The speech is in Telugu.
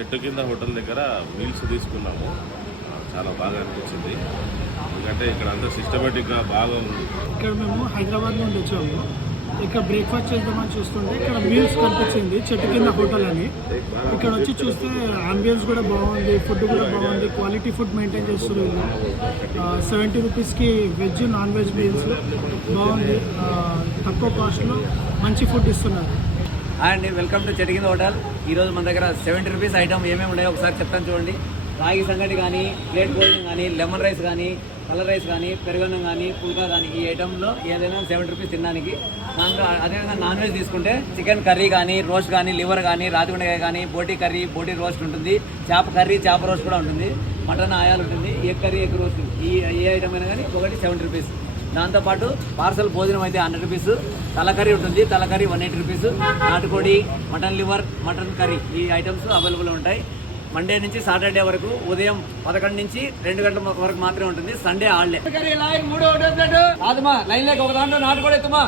చెట్టు కింద హోటల్ దగ్గర మీల్స్ తీసుకున్నాము. చాలా బాగా అనిపించింది. ఎందుకంటే ఇక్కడ అంతా సిస్టమేటిక్గా బాగా ఉంది. ఇక్కడ మేము హైదరాబాద్ నుండి వచ్చాము. ఇక్కడ బ్రేక్ఫాస్ట్ చేద్దామని చూస్తుంటే ఇక్కడ మీల్స్ కనిపించింది, చెట్టు కింద హోటల్ అని. ఇక్కడ వచ్చి చూస్తే అంబియన్స్ కూడా బాగుంది, ఫుడ్ కూడా బాగుంది, క్వాలిటీ ఫుడ్ మెయింటైన్ చేస్తున్నారు. 70 రూపీస్కి వెజ్ నాన్ వెజ్ మీల్స్ బాగుంది, తక్కువ కాస్ట్లో మంచి ఫుడ్ ఇస్తున్నారు. హాయ్ అండి, వెల్కమ్ టు చెట్టు కింద హోటల్. ఈరోజు మన దగ్గర 70 రూపీస్ ఐటమ్ ఏమేమి ఉన్నాయో ఒకసారి చెప్తాను చూడండి. రాగి సంగటి కానీ, ప్లేట్ భోజనం కానీ, లెమన్ రైస్ కానీ, కలర్ రైస్ కానీ, పెరుగన్నం కానీ, పుల్కా కానీ, ఈ ఐటెంలో ఏదైనా 70 రూపీస్ తినడానికి. దాంట్లో అదేవిధంగా నాన్ వెజ్ తీసుకుంటే చికెన్ కర్రీ కానీ, రోస్ట్ కానీ, లివర్ కానీ, రాతిగుండకాయ కానీ, బోటీ కర్రీ, బోటీ రోస్ట్ ఉంటుంది, చేప కర్రీ, చేప రోస్ట్ కూడా ఉంటుంది, మటన్ ఆయాలు ఉంటుంది, ఎగ్ కర్రీ, ఎగ్ రోస్ట్, ఏ ఐటమ్ అయినా కానీ ఒకటి 70 రూపీస్. దాంతోపాటు పార్సల్ భోజనం అయితే 100 రూపీస్, తలకర్రీ ఉంటుంది, తలకర్రీ 180 రూపీస్, నాటుకోడి, మటన్ లివర్, మటన్ కర్రీ ఈ ఐటమ్స్ అవైలబుల్ ఉంటాయి. మండే నుంచి సాటర్డే వరకు ఉదయం 11 నుంచి 2 గంటల వరకు మాత్రమే ఉంటుంది. Sunday holiday. లైన్ లేక ఒక దాంట్లో నాటుకోడి ఎత్తుమా.